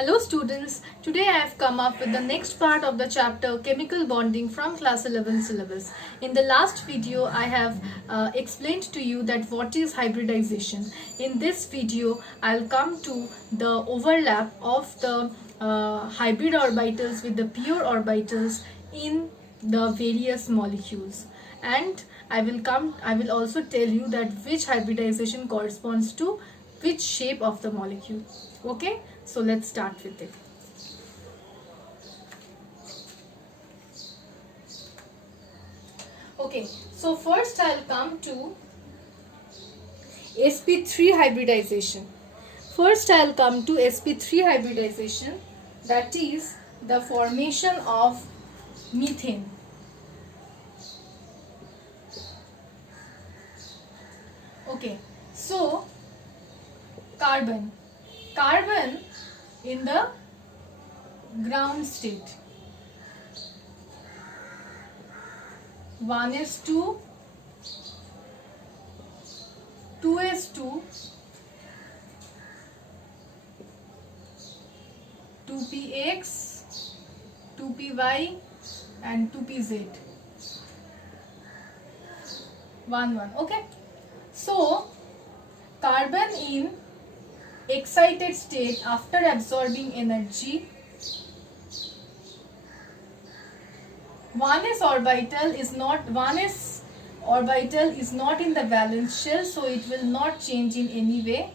Hello students, today I have come up with the next part of the chapter chemical bonding from class 11 syllabus. In the last video I have explained to you that what is hybridization. In this video I'll come to the overlap of the hybrid orbitals with the pure orbitals in the various molecules, and I will also tell you that which hybridization corresponds to which shape of the molecule. Okay, so let's start with it. Okay, so first I'll come to sp3 hybridization. First I'll come to sp3 hybridization, that is the formation of methane. Okay, so carbon in the ground state, 1s2, 2s2, 2px, 2py and 2pz, 1 1. Okay, so carbon in excited state after absorbing energy, 1s orbital is not in the valence shell, so it will not change in any way.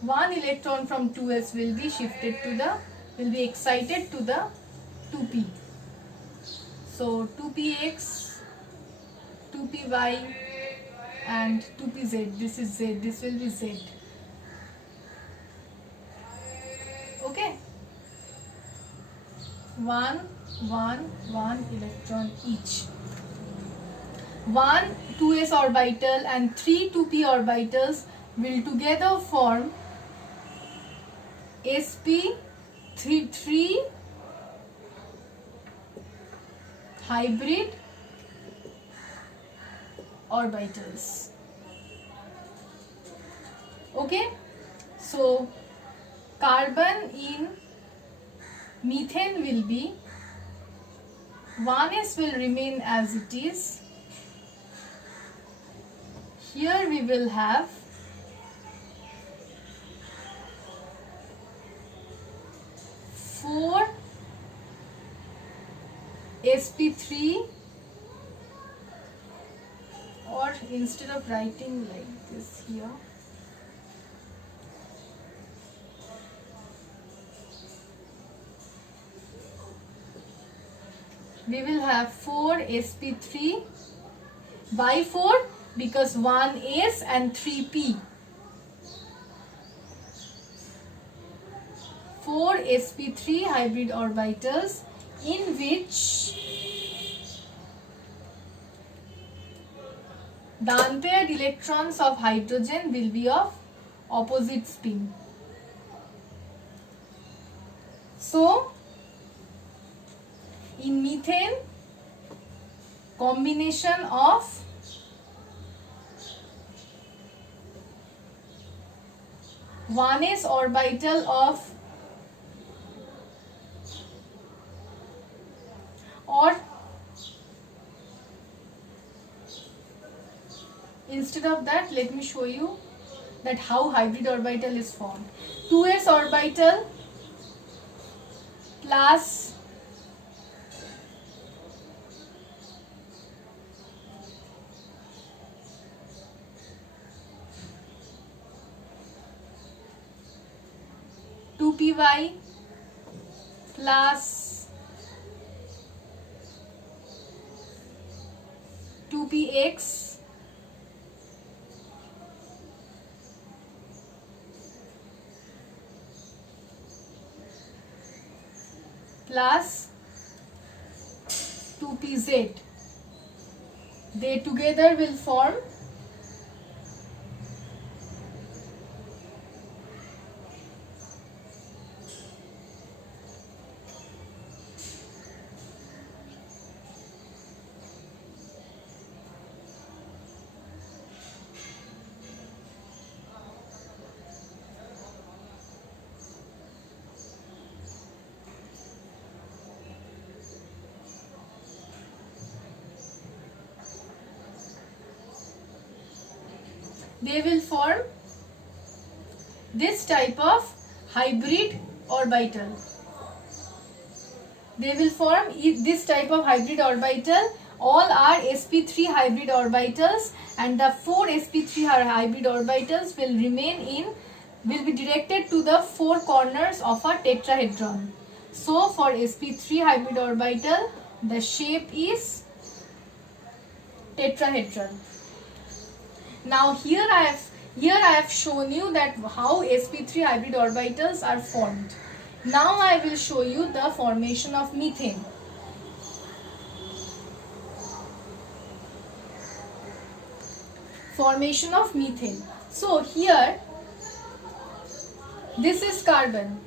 1 electron from 2s will be excited to the 2p. So 2px, 2py and 2pz, this is z, this will be z. Okay, 1 electron each. 1 2s orbital and 3 2p orbitals will together form sp3 hybrid orbitals. Okay, so carbon in methane will be 1s will remain as it is. Here we will have 4 sp3, or instead of writing like this here, we will have 4 sp3. Why 4? Because 1s and 3p. 4 sp3 hybrid orbitals in which the unpaired electrons of hydrogen will be of opposite spin. So in methane, combination of 1s orbital of, or instead of that, let me show you that how hybrid orbital is formed. 2s orbital plus py plus 2px plus 2pz, they together will form they will form this type of hybrid orbital. They will form this type of hybrid orbital. All are sp3 hybrid orbitals, and the 4 sp3 hybrid orbitals will be directed to the 4 corners of a tetrahedron. So for sp3 hybrid orbital, the shape is tetrahedron. Now here I have shown you that how sp3 hybrid orbitals are formed. Now I will show you the formation of methane. Formation of methane. So here, this is carbon.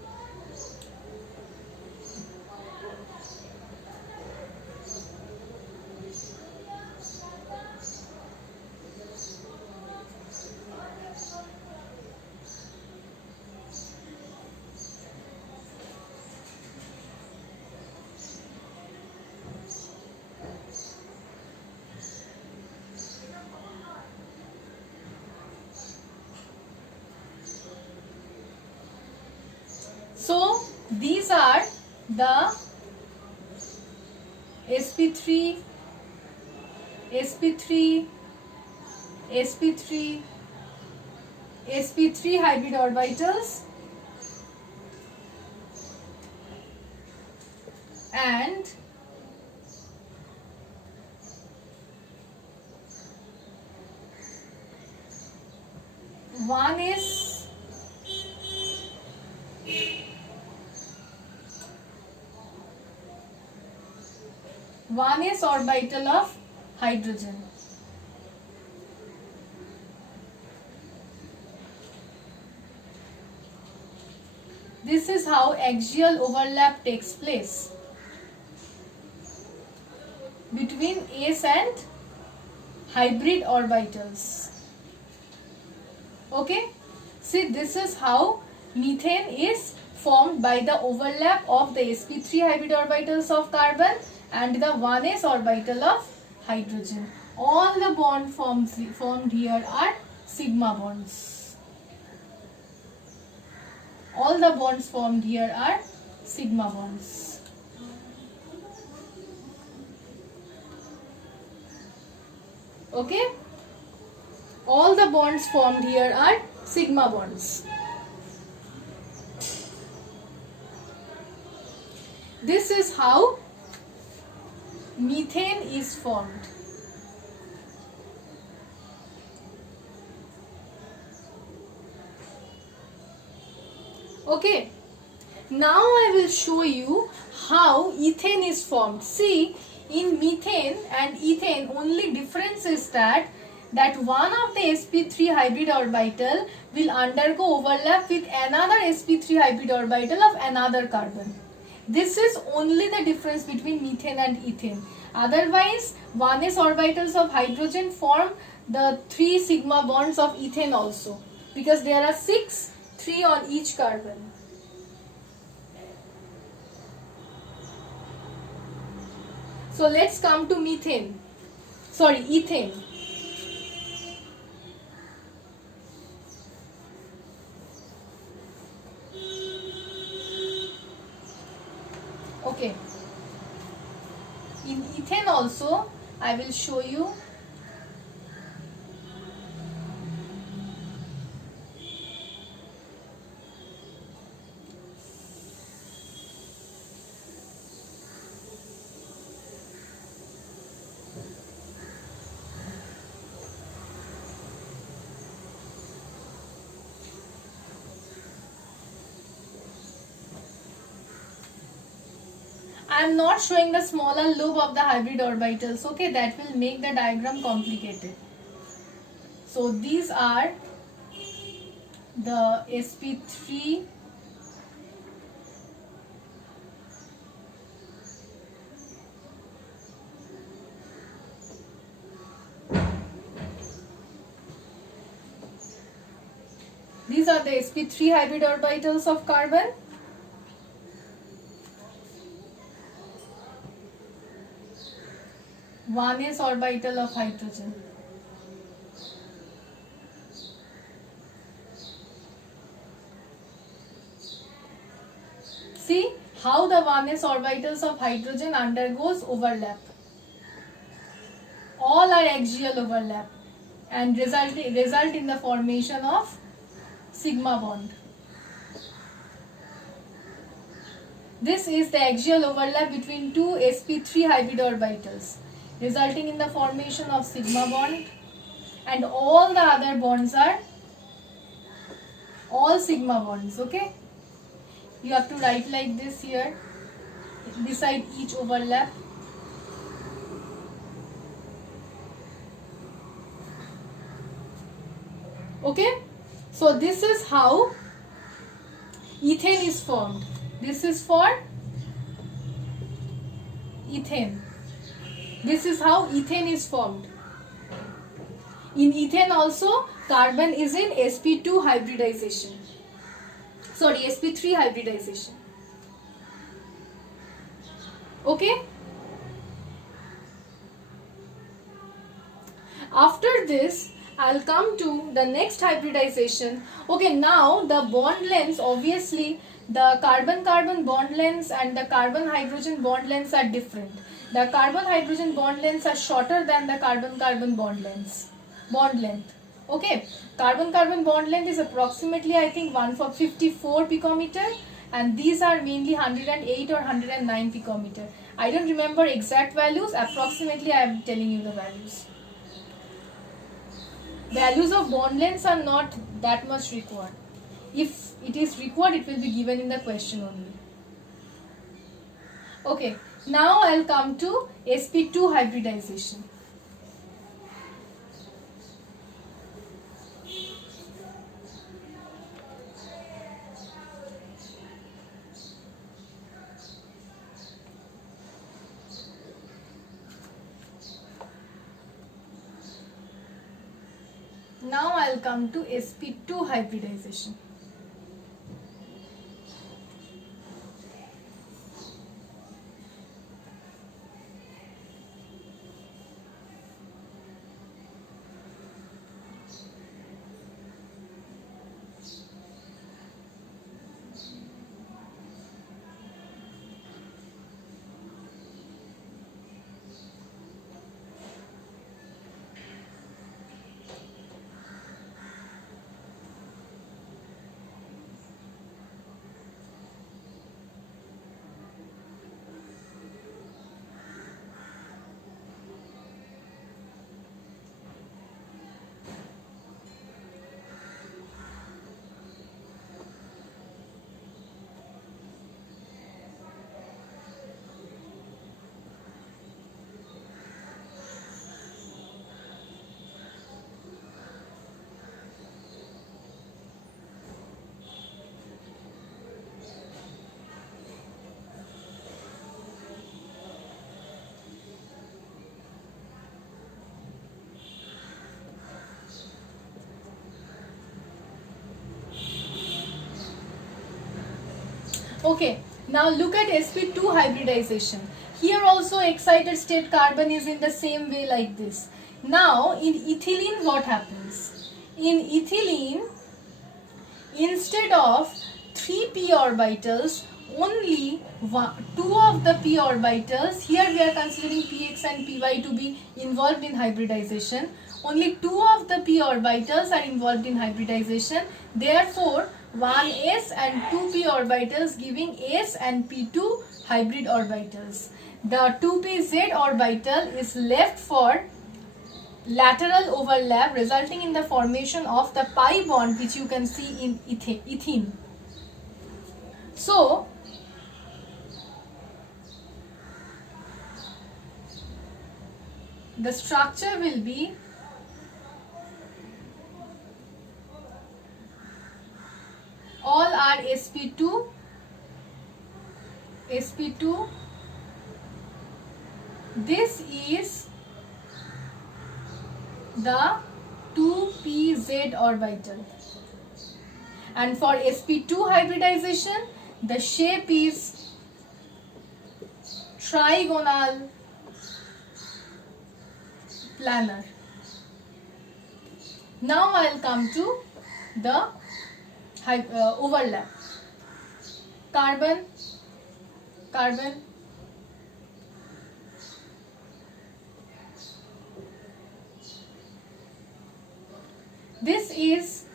So these are the sp3, sp3, sp3, sp3 hybrid orbitals, and one is orbital of hydrogen. This is how axial overlap takes place between s and hybrid orbitals. Okay, see, this is how methane is formed by the overlap of the sp3 hybrid orbitals of carbon and the 1s orbital of hydrogen. All the bonds formed here are sigma bonds. All the bonds formed here are sigma bonds. Okay? All the bonds formed here are sigma bonds. This is how methane is formed. Okay, now I will show you how ethane is formed. See, in methane and ethane, only difference is that one of the sp3 hybrid orbital will undergo overlap with another sp3 hybrid orbital of another carbon. This is only the difference between methane and ethane. Otherwise, 1s orbitals of hydrogen form the 3 sigma bonds of ethane also, because there are 6, 3 on each carbon. So let's come to ethane. Okay. In ethane also, I will show you. I am not showing the smaller lobe of the hybrid orbitals, okay, that will make the diagram complicated. So these are the sp3 these are the sp3 hybrid orbitals of carbon. One is orbital of hydrogen. See how the 1s orbitals of hydrogen undergoes overlap. All are axial overlap and result in the formation of sigma bond. This is the axial overlap between two sp3 hybrid orbitals, resulting in the formation of sigma bond, and all the other bonds are all sigma bonds. Okay, you have to write like this here beside each overlap. Okay, so this is how ethane is formed. This is for ethane. This is how ethane is formed. In ethane also, carbon is in sp2 hybridization. Sorry, sp3 hybridization. Okay. After this, I'll come to the next hybridization. Okay, now the bond lengths, obviously the carbon-carbon bond lengths and the carbon-hydrogen bond lengths are different. The carbon-hydrogen bond lengths are shorter than the carbon-carbon bond length. Okay, carbon-carbon bond length is approximately, I think, 154 picometer, and these are mainly 108 or 109 picometer. I don't remember exact values. Approximately, I am telling you the values. Values of bond lengths are not that much required. If it is required, it will be given in the question only. Okay, now I'll come to sp2 hybridization. Now I'll come to sp2 hybridization. Okay, now look at sp2 hybridization. Here also excited state carbon is in the same way like this. Now in ethylene what happens? In ethylene, instead of 3 p orbitals, only two of the p orbitals, here we are considering px and py to be involved in hybridization. Only two of the p orbitals are involved in hybridization. Therefore, 1s and 2p orbitals giving s and p2 hybrid orbitals. The 2pz orbital is left for lateral overlap, resulting in the formation of the pi bond, which you can see in ethene. So, the structure will be all are sp2, this is the 2pz orbital, and for sp2 hybridization the shape is trigonal planar. Now I will come to the overlap. Carbon carbon. This is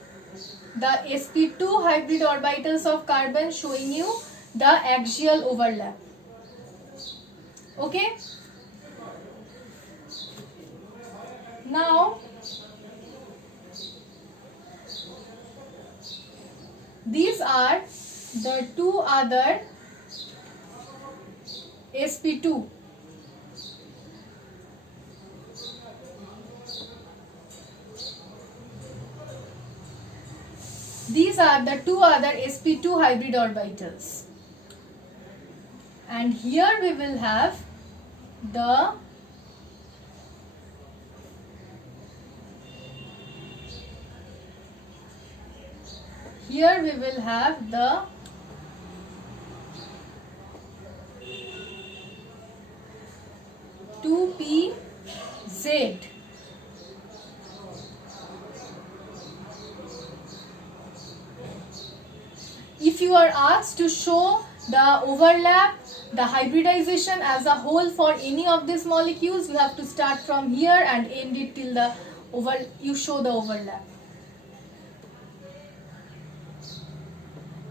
the sp2 hybrid orbitals of carbon, showing you the axial overlap. Okay. Now these are the two other sp2. These are the two other sp2 hybrid orbitals, and here we will have the two PZ. If you are asked to show the overlap, the hybridization as a whole for any of these molecules, you have to start from here and end it till you show the overlap.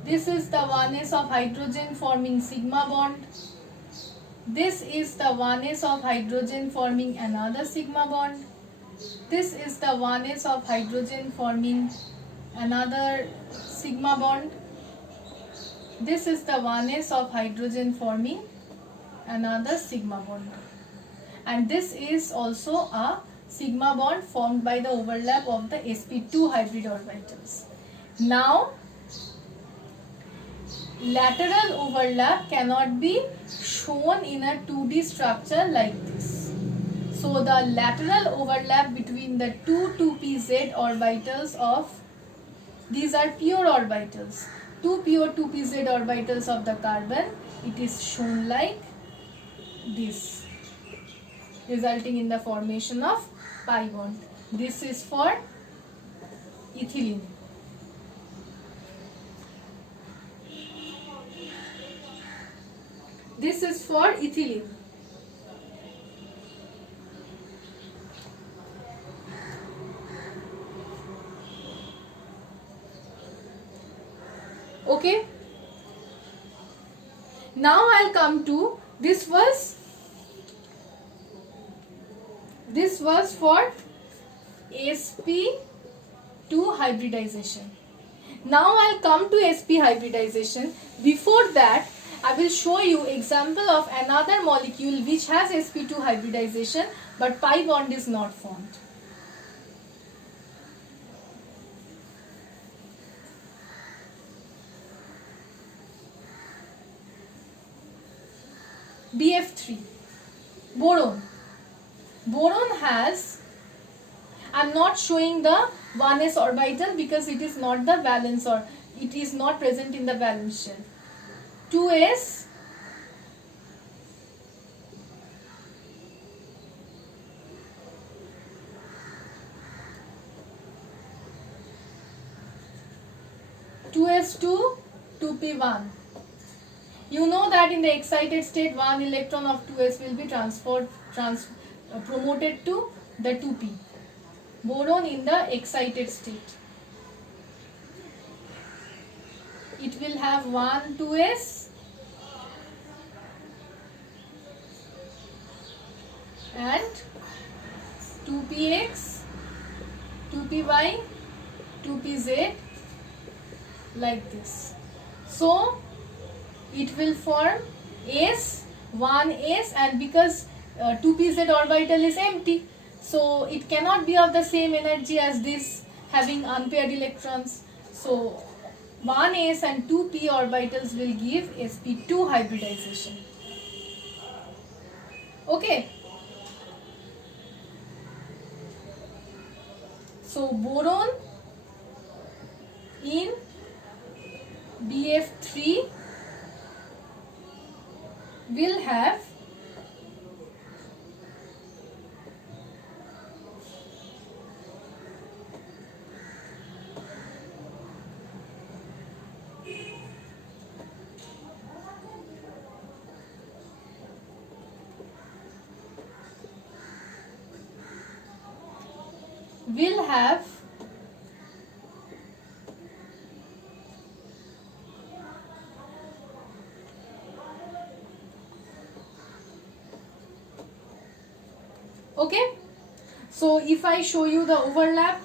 This is the 1s of hydrogen forming sigma bond. This is the 1s of hydrogen forming another sigma bond. This is the 1s of hydrogen forming another sigma bond. This is the 1s of hydrogen forming another sigma bond. And this is also a sigma bond formed by the overlap of the sp2 hybrid orbitals. Now, lateral overlap cannot be shown in a 2D structure like this. So the lateral overlap between the two 2pz orbitals of, these are pure orbitals, two pure 2pz orbitals of the carbon, it is shown like this, resulting in the formation of pi bond. This is for ethylene. This is for ethylene. Okay. Now I'll come to this was for sp2 hybridization. Now I'll come to sp hybridization. Before that, I will show you example of another molecule which has sp2 hybridization but pi bond is not formed. BF3, boron. Boron has, I am not showing the 1s orbital because it is not the valence, or it is not present in the valence shell. 2s, (2s2), 2p1. You know that in the excited state, one electron of 2s will be promoted to the 2p. Boron in the excited state, it will have 1 2s and 2px, 2py, 2pz like this. So it will form S, 1s, and because 2pz orbital is empty, so it cannot be of the same energy as this having unpaired electrons. So 1s and 2p orbitals will give sp2 hybridization. Okay. So boron in BF3 will have will have okay. So if I show you the overlap,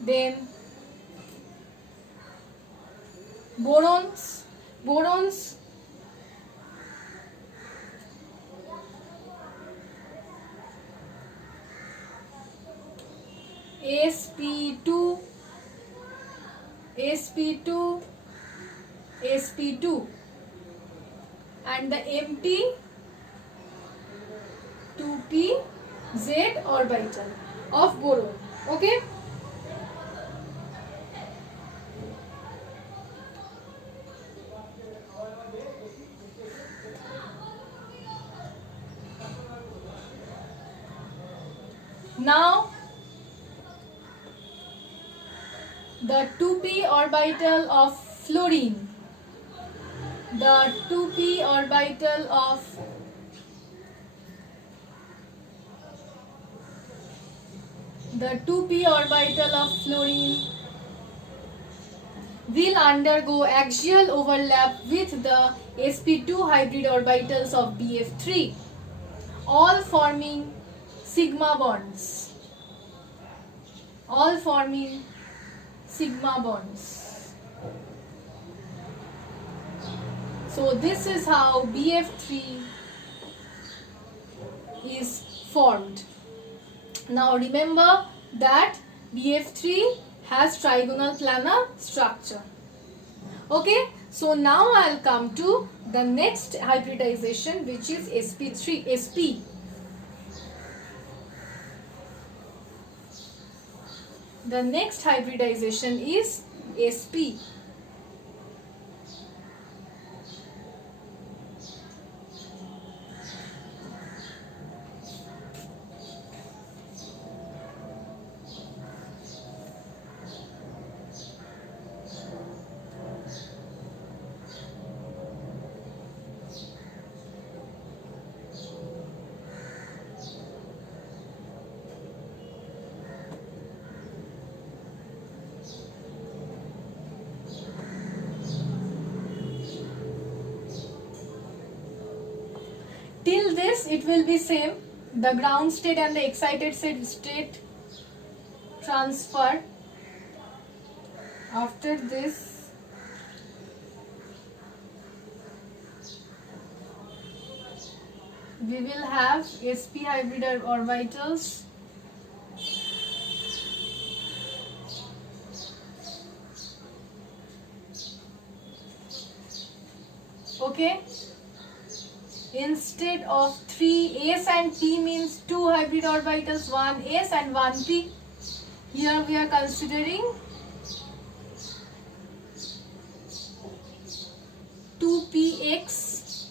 then borons sp2 sp2 and the empty 2pz orbital of boron. Okay. Now the 2p orbital of fluorine, the 2p orbital of fluorine will undergo axial overlap with the sp2 hybrid orbitals of BF3, all forming sigma bonds. So this is how BF3 is formed. Now remember that BF3 has trigonal planar structure. Okay, so now I'll come to the next hybridization, which is sp. The next hybridization is sp. Till this it will be same, the ground state and the excited state transfer. After this we will have sp hybrid orbitals okay. Instead of 3 s and p means 2 hybrid orbitals, 1 s and 1 p. Here we are considering 2px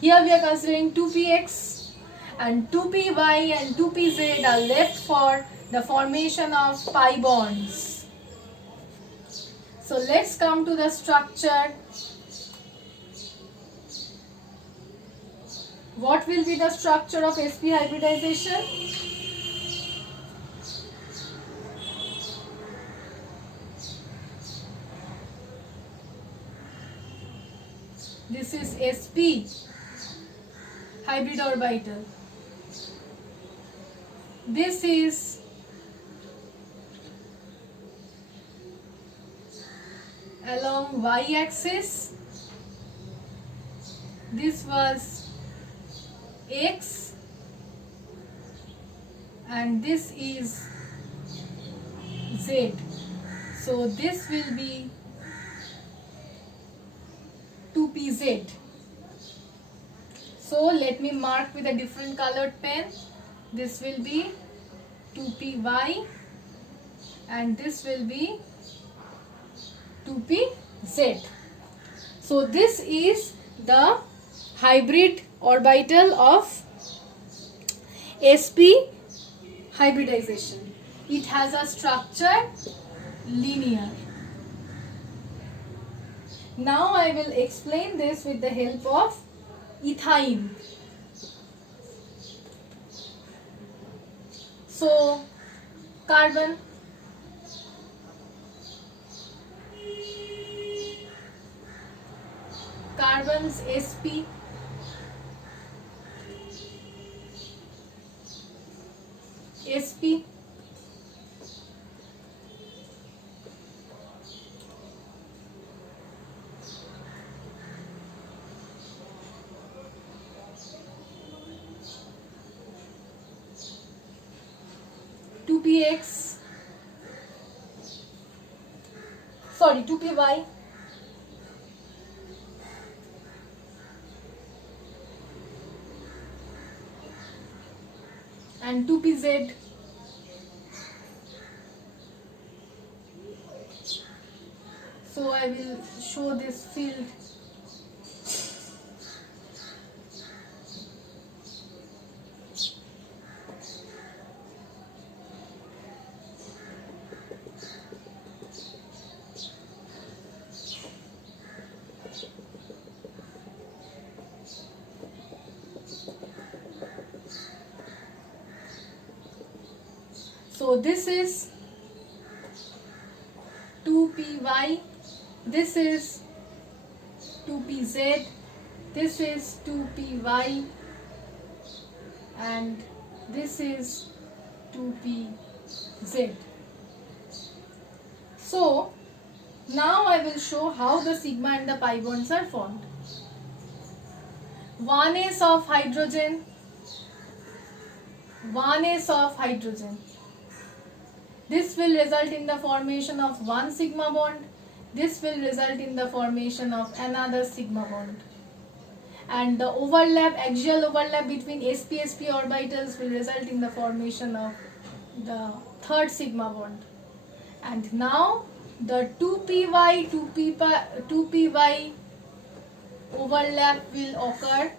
here we are considering 2px, and 2py and 2pz are left for the formation of pi bonds. So let's come to the structure. What will be the structure of sp hybridization? This is sp hybrid orbital. This is along y-axis, this was x, and this is z. So this will be 2pz. So let me mark with a different colored pen. This will be 2py and this will be 2pz. So this is the hybrid orbital of sp hybridization. It has a structure linear. Now I will explain this with the help of ethyne. So, carbon, carbon's sp, sp, two px, sorry, 2py, and 2pz. So I will show this field. So this is 2py, this is 2pz, this is 2py, and this is 2pz. So now I will show how the sigma and the pi bonds are formed. 1s of hydrogen, 1s of hydrogen. This will result in the formation of one sigma bond. This will result in the formation of another sigma bond. And the overlap, axial overlap between sp-sp orbitals will result in the formation of the third sigma bond. And now the 2py, 2py overlap will occur,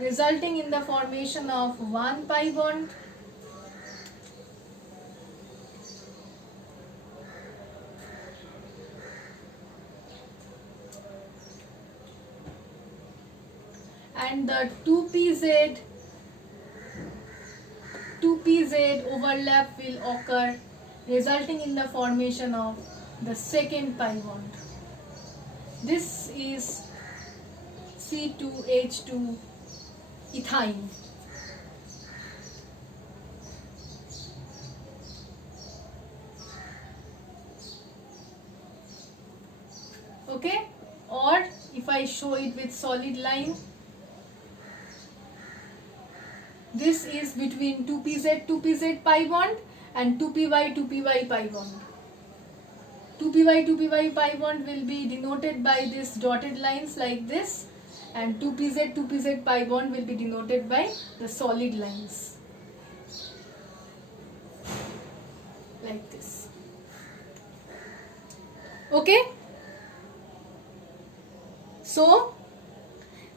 resulting in the formation of one pi bond. And the 2pz overlap will occur, resulting in the formation of the second pi bond. This is C2H2 ethyne. Okay, or if I show it with solid line, this is between 2pz pi bond and 2py pi bond. 2py pi bond will be denoted by this dotted lines like this, and 2pz pi bond will be denoted by the solid lines like this. Okay, so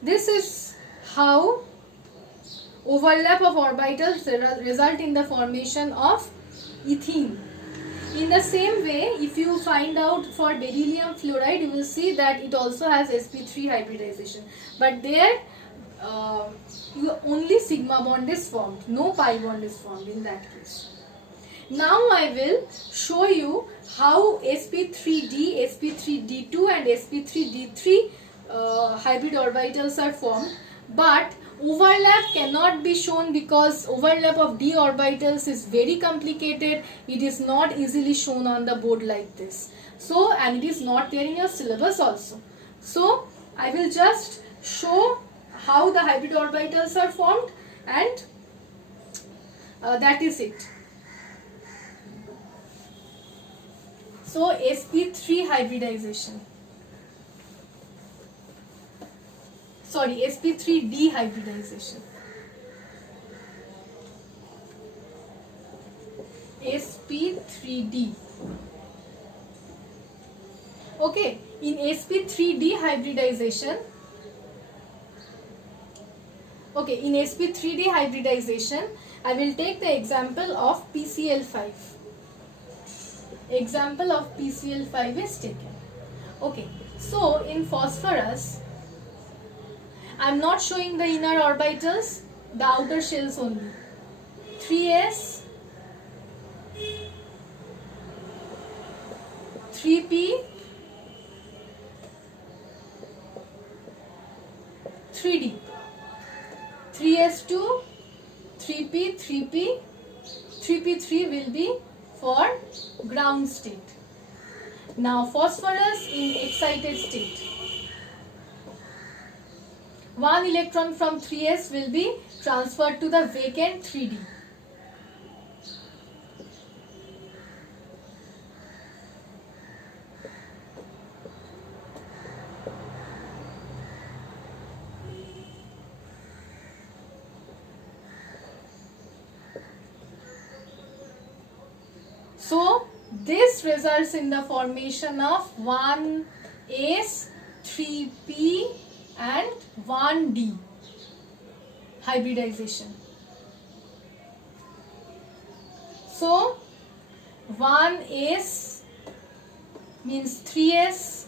this is how overlap of orbitals result in the formation of ethene. In the same way, if you find out for beryllium fluoride, you will see that it also has sp3 hybridization, but there only sigma bond is formed, no pi bond is formed in that case. Now I will show you how sp3d, sp3d2 and sp3d3 hybrid orbitals are formed, but overlap cannot be shown because overlap of d orbitals is very complicated. It is not easily shown on the board like this. So, and it is not there in your syllabus also. So, I will just show how the hybrid orbitals are formed, and that is it. So, sp3 hybridization. Sorry, sp3d hybridization. sp3d. Okay, in sp3d hybridization, I will take the example of PCl5. Example of PCl5 is taken. Okay, so in phosphorus, I'm not showing the inner orbitals, the outer shells only. 3s, 3p, 3d, 3s2, 3p, 3p, 3p3 will be for ground state. Now phosphorus in excited state. One electron from 3s will be transferred to the vacant 3d. So this results in the formation of 1s, 3p and 1d hybridization. So 1s means 3s,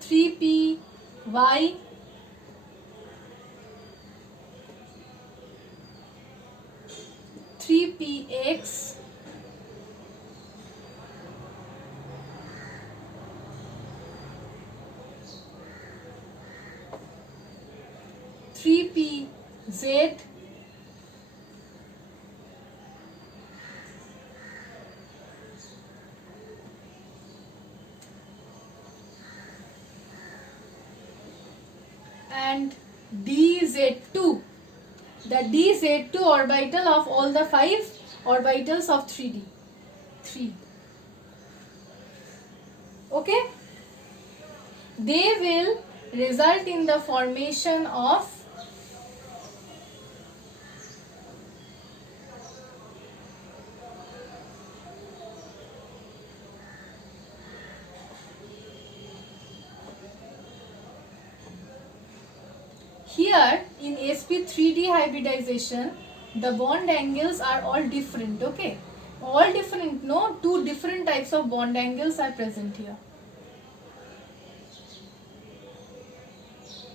3p y, 3px, 3pz, and dz2, the dz2 orbital of all the 5 orbitals of 3d. 3. Okay? They will result in the formation of here in sp3d hybridization, the bond angles are all different. Okay, all different, no, two different types of bond angles are present here.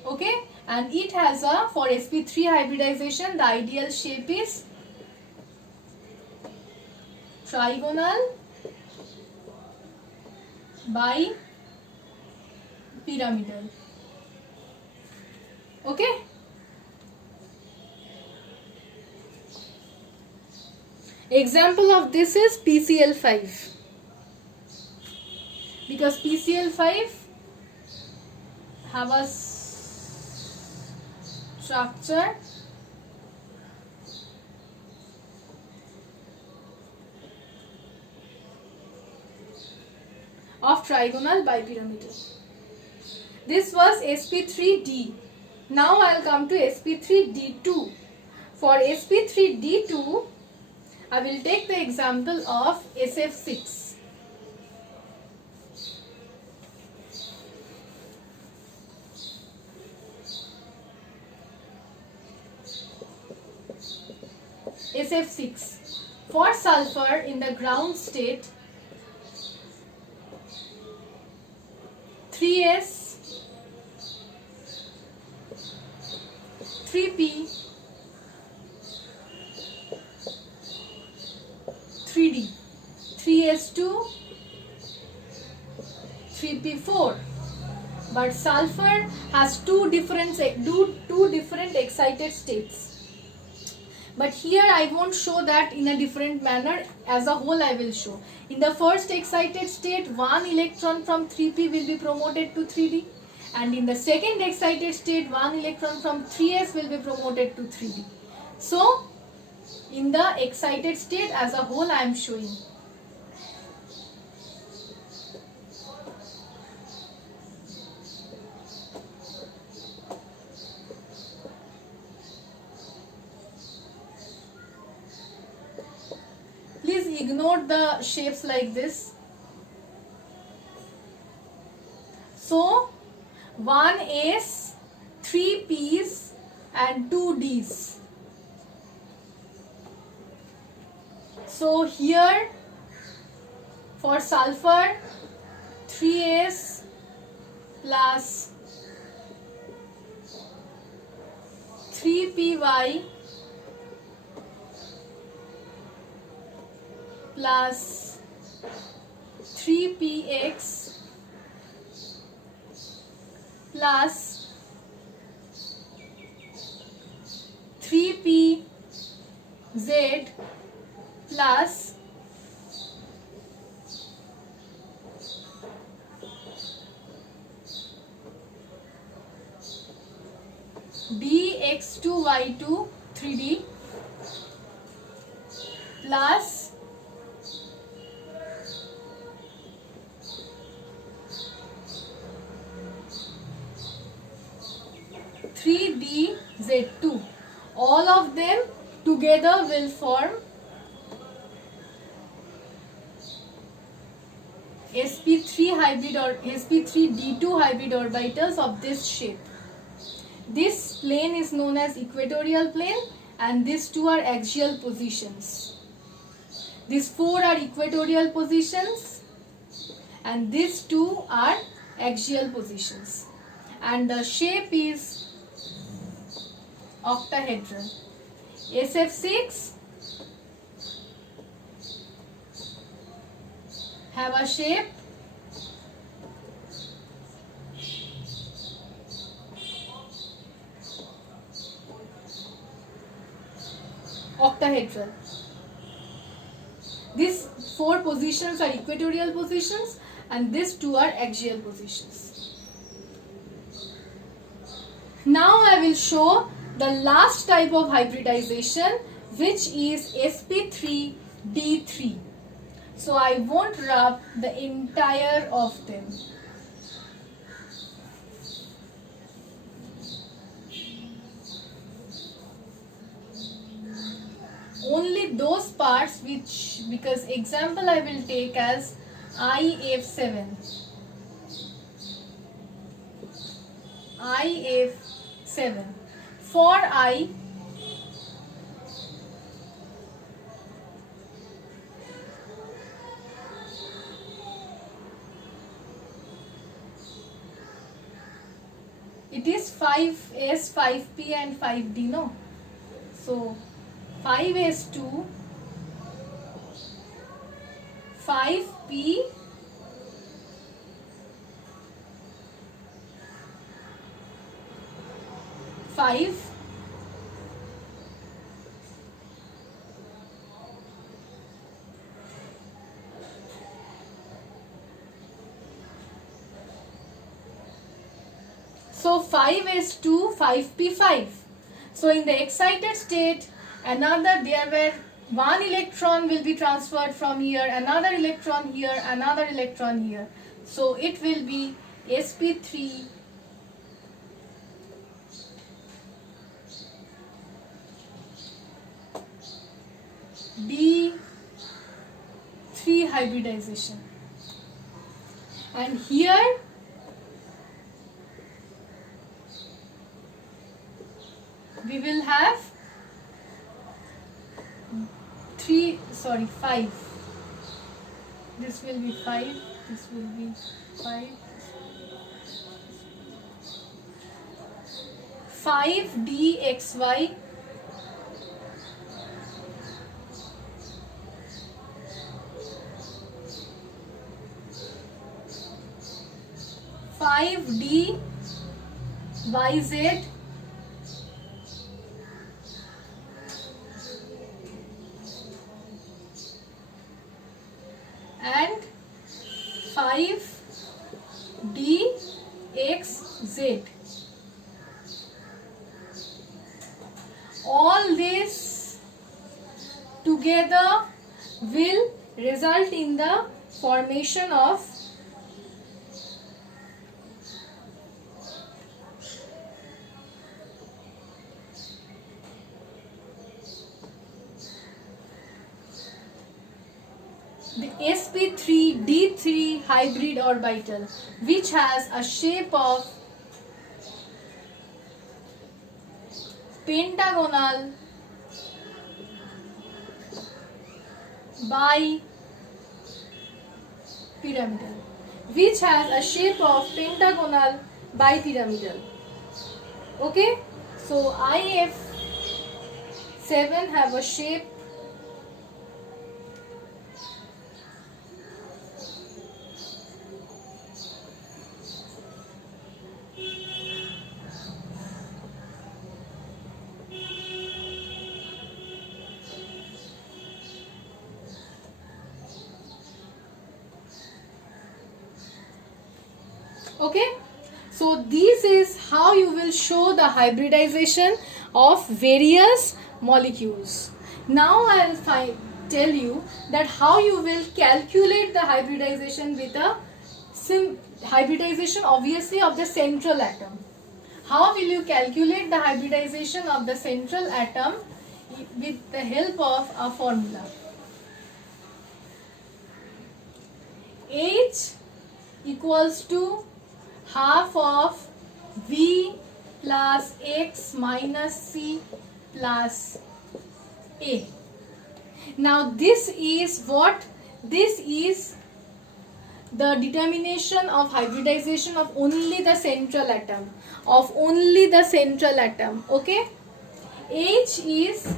Okay, and it has a, for sp3 hybridization, the ideal shape is trigonal by pyramidal. Okay, example of this is PCl5, because PCl5 have a structure of trigonal bipyramidal. This was sp3d. Now I will come to sp3d2. For sp3d2, I will take the example of SF6. SF6. For sulfur in the ground state, 3s, 3p, 3d, 3s2, 3p4. But sulfur has two different excited states. But here I won't show that in a different manner. As a whole I will show. In the first excited state, one electron from 3p will be promoted to 3d. And in the second excited state, one electron from 3s will be promoted to 3d. So, in the excited state as a whole I am showing. Please ignore the shapes like this. So, 1 A's, 3 P's and 2 D's. So here for sulfur 3s plus 3py plus 3px plus 3pz plus dx2y2 3d plus 3dz2. All of them together will form sp3 hybrid or sp3d2 hybrid orbitals of this shape. This plane is known as equatorial plane and these two are axial positions. These four are equatorial positions and these two are axial positions. And the shape is octahedral. SF6 have a shape octahedral. These four positions are equatorial positions and these two are axial positions. Now I will show the last type of hybridization, which is sp3d3. So I won't rub the entire of them. Only those parts which, because example I will take as IF7. IF7. For I, it is 5s, 5p and 5d, no? So 5s2, 5p, 5, so 5s2, 5p5. So in the excited state, one electron will be transferred from here, another electron here, another electron here. So it will be sp3 d3 hybridization. And here we will have 5. This will be 5, this will be 5. 5dxy five d yz and 5dxz. All this together will result in the formation of the sp3d3 hybrid orbital, which has a shape of pentagonal bipyramidal, which has a shape of pentagonal bipyramidal. Okay, so IF7 have a shape okay. So this is how you will show the hybridization of various molecules. Now I will tell you that how you will calculate the hybridization with a hybridization obviously of the central atom. How will you calculate the hybridization of the central atom with the help of a formula? H equals to half of V plus X minus C plus A. Now this is what? This is the determination of hybridization of only the central atom. Of only the central atom. Okay? H is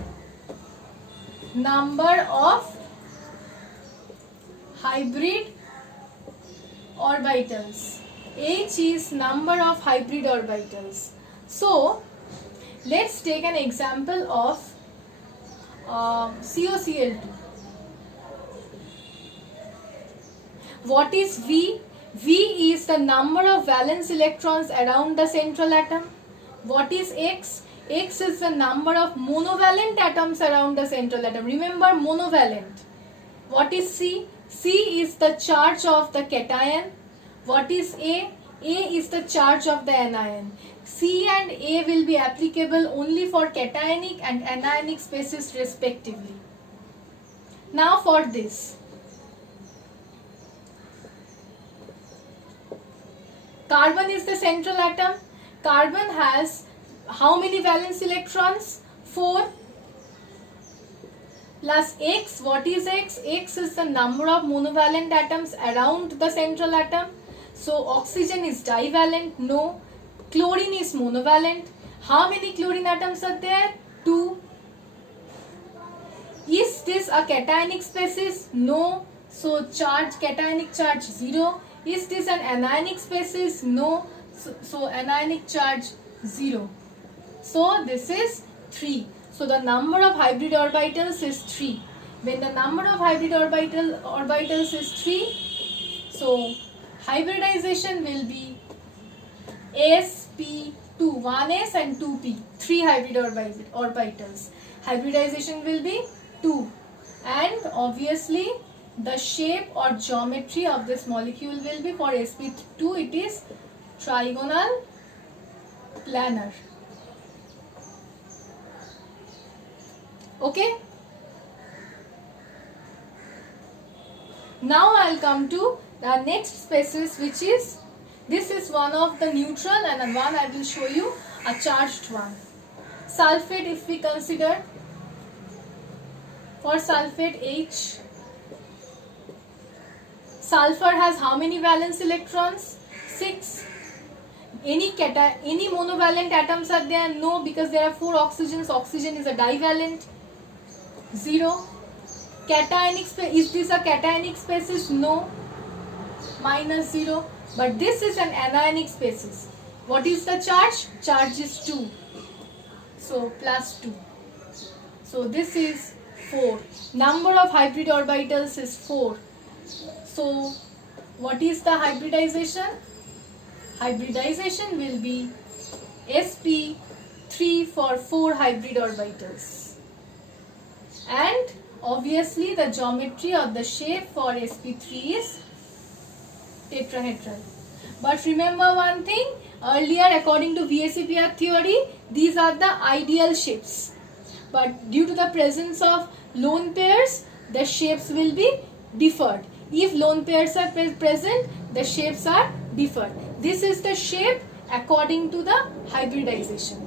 number of hybrid orbitals. H is number of hybrid orbitals. So let's take an example of COCl2. What is V? V is the number of valence electrons around the central atom. What is X? X is the number of monovalent atoms around the central atom. Remember, monovalent. What is C? C is the charge of the cation. What is A? A is the charge of the anion. C and A will be applicable only for cationic and anionic spaces respectively. Now for this. Carbon is the central atom. Carbon has how many valence electrons? 4 plus X. What is X? X is the number of monovalent atoms around the central atom. So oxygen is divalent. No. Chlorine is monovalent. How many chlorine atoms are there? 2. Is this a cationic species? No. So charge, cationic charge 0. Is this an anionic species? No. So anionic charge 0. So this is 3. So the number of hybrid orbitals is 3. When the number of hybrid orbitals is 3, so hybridization will be sp2, 1s and 2p, 3 hybrid orbitals. Hybridization will be 2, and obviously the shape or geometry of this molecule will be, for sp2 it is trigonal planar. Okay. Now I'll come to the next species, which is, this is one of the neutral and one I will show you a charged one. Sulfate, if we consider, for sulfate H, sulfur has how many valence electrons? 6. Any monovalent atoms are there? No, because there are 4 oxygens. Oxygen is a divalent. 0. Cationic space, is this a cationic species? No. -0. But this is an anionic species. What is the charge? Charge is 2. So +2. So this is 4. Number of hybrid orbitals is 4. So what is the hybridization? Hybridization will be sp3 for 4 hybrid orbitals. And obviously the geometry or the shape for sp3 is tetrahedral. But remember one thing, earlier according to VSEPR theory, these are the ideal shapes. But due to the presence of lone pairs, the shapes will be differed. If lone pairs are present, the shapes are differed. This is the shape according to the hybridization.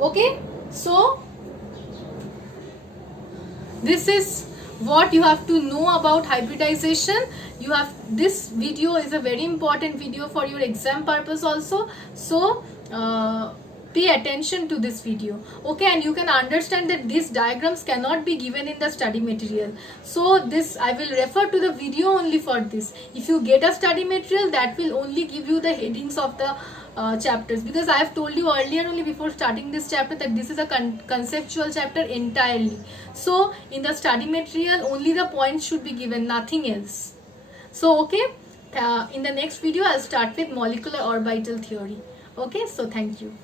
Okay, so this is what you have to know about hybridization. You have, this video is a very important video for your exam purpose also, so pay attention to this video, okay? And you can understand that these diagrams cannot be given in the study material, so this I will refer to the video only for this. If you get a study material, that will only give you the headings of the chapters, because I have told you earlier only before starting this chapter that this is a conceptual chapter entirely. So in the study material only the points should be given, nothing else. So okay, in the next video I'll start with molecular orbital theory. Okay, so thank you.